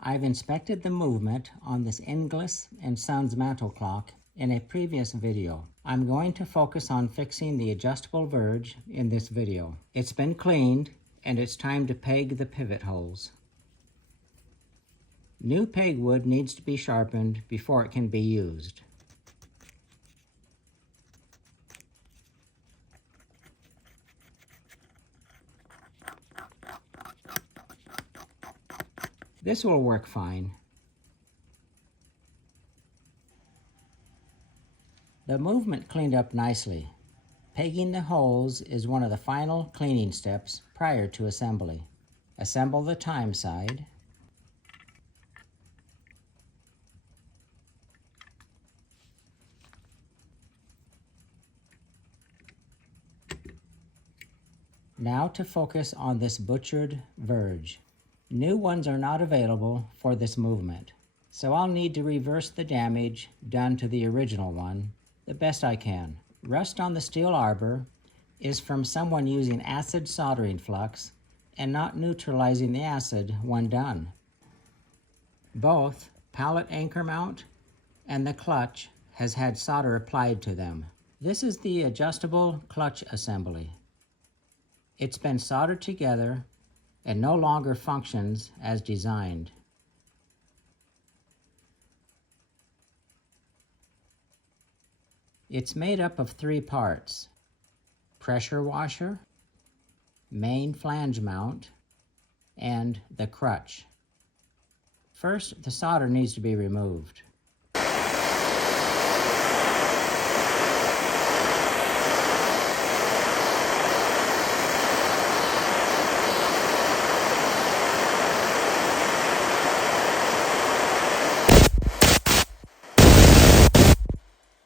I've inspected the movement on this Inglis and Sons mantel clock in a previous video. I'm going to focus on fixing the adjustable verge in this video. It's been cleaned and it's time to peg the pivot holes. New peg wood needs to be sharpened before it can be used. This will work fine. The movement cleaned up nicely. Pegging the holes is one of the final cleaning steps prior to assembly. Assemble the time side. Now to focus on this butchered verge. New ones are not available for this movement, so I'll need to reverse the damage done to the original one the best I can. Rust on the steel arbor is from someone using acid soldering flux and not neutralizing the acid when done. Both pallet anchor mount and the clutch has had solder applied to them. This is the adjustable clutch assembly. It's been soldered together and no longer functions as designed. It's made up of 3 parts: pressure washer, main flange mount, and the crutch. First, the solder needs to be removed.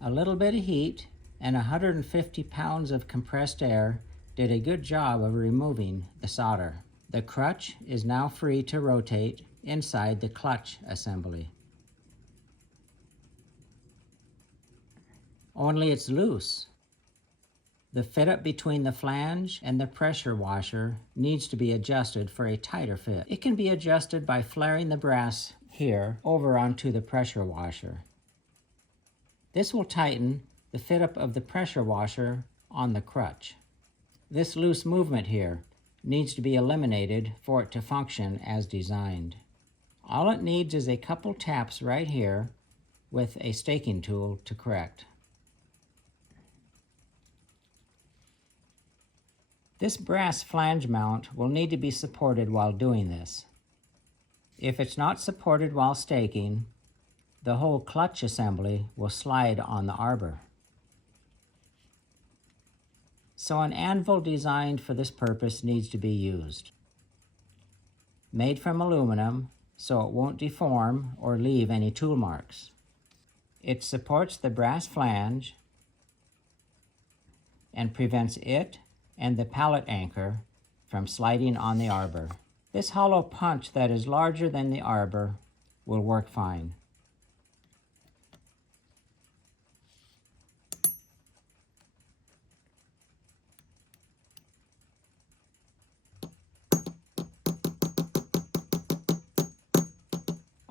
A little bit of heat and 150 pounds of compressed air did a good job of removing the solder. The crutch is now free to rotate inside the clutch assembly. Only it's loose. The fit-up between the flange and the pressure washer needs to be adjusted for a tighter fit. It can be adjusted by flaring the brass here over onto the pressure washer. This will tighten the fit-up of the pressure washer on the crutch. This loose movement here needs to be eliminated for it to function as designed. All it needs is a couple taps right here with a staking tool to correct. This brass flange mount will need to be supported while doing this. If it's not supported while staking, the whole clutch assembly will slide on the arbor. So an anvil designed for this purpose needs to be used. Made from aluminum, so it won't deform or leave any tool marks. It supports the brass flange and prevents it and the pallet anchor from sliding on the arbor. This hollow punch that is larger than the arbor will work fine.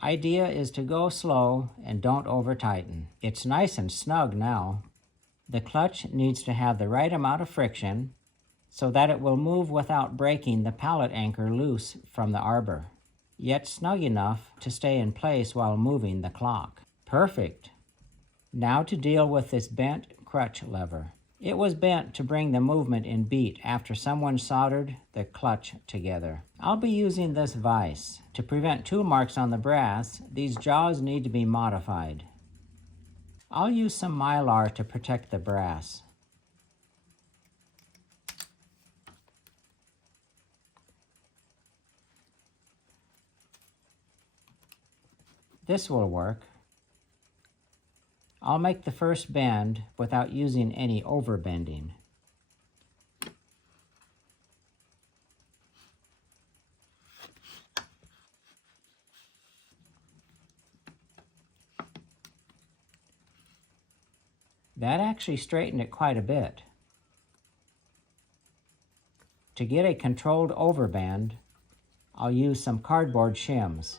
Idea is to go slow and don't over tighten. It's nice and snug now. The clutch needs to have the right amount of friction so that it will move without breaking the pallet anchor loose from the arbor, yet snug enough to stay in place while moving the clock. Perfect. Now to deal with this bent crutch lever. It was bent to bring the movement in beat after someone soldered the clutch together. I'll be using this vise. To prevent tool marks on the brass, these jaws need to be modified. I'll use some mylar to protect the brass. This will work. I'll make the first bend without using any overbending. That actually straightened it quite a bit. To get a controlled overbend, I'll use some cardboard shims.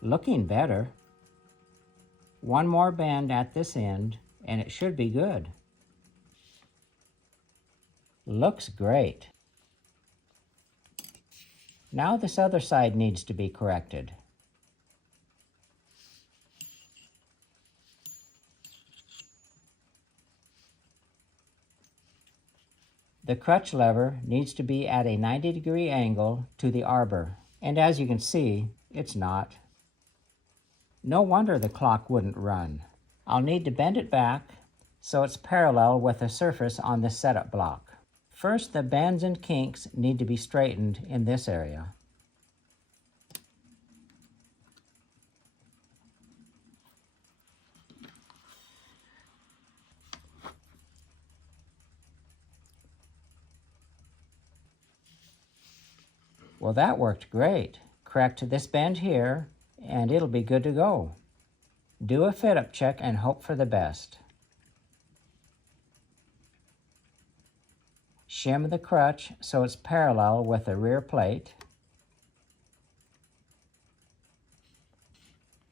Looking better. One more bend at this end, and it should be good. Looks great. Now this other side needs to be corrected. The crutch lever needs to be at a 90-degree angle to the arbor, and as you can see, it's not. No wonder the clock wouldn't run. I'll need to bend it back so it's parallel with the surface on the setup block. First, the bends and kinks need to be straightened in this area. Well, that worked great. Correct this bend here, and it'll be good to go. Do a fit-up check and hope for the best. Shim the crutch so it's parallel with the rear plate.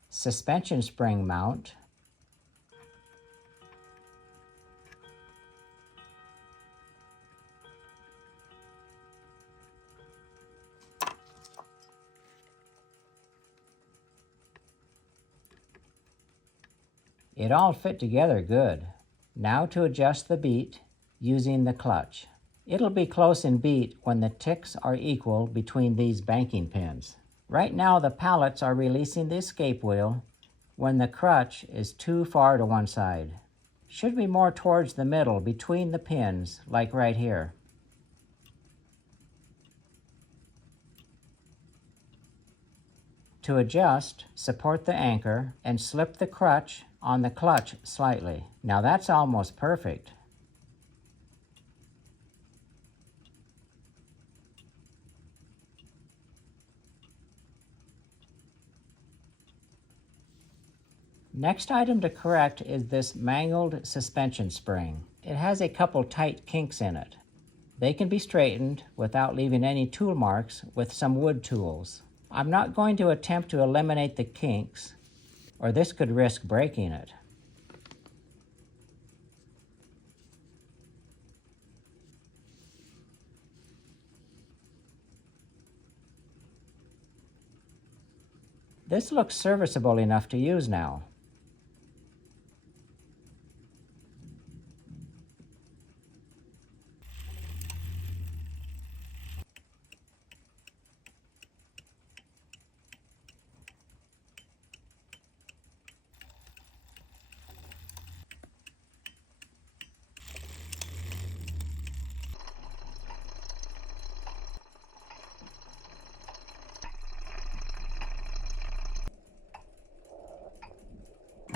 Suspension spring mount. It all fit together good. Now to adjust the beat using the clutch. It'll be close in beat when the ticks are equal between these banking pins. Right now the pallets are releasing the escape wheel when the crutch is too far to one side. Should be more towards the middle between the pins, like right here. To adjust, support the anchor and slip the crutch on the clutch slightly. Now that's almost perfect. Next item to correct is this mangled suspension spring. It has a couple tight kinks in it. They can be straightened without leaving any tool marks with some wood tools. I'm not going to attempt to eliminate the kinks, or this could risk breaking it. This looks serviceable enough to use now.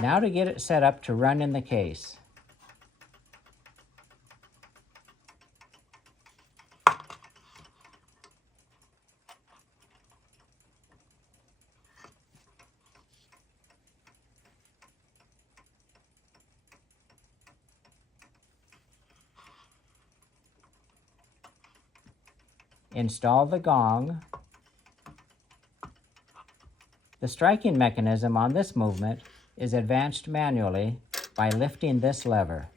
Now to get it set up to run in the case. Install the gong. The striking mechanism on this movement is advanced manually by lifting this lever.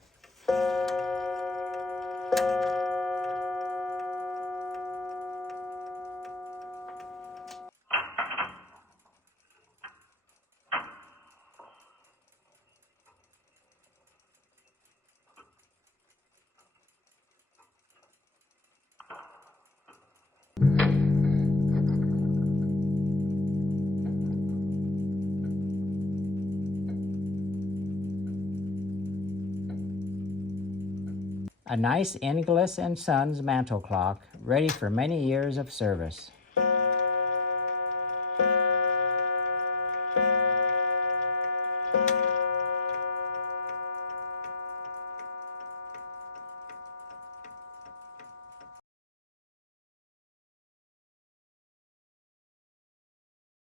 A nice Inglis & Sons mantel clock ready for many years of service.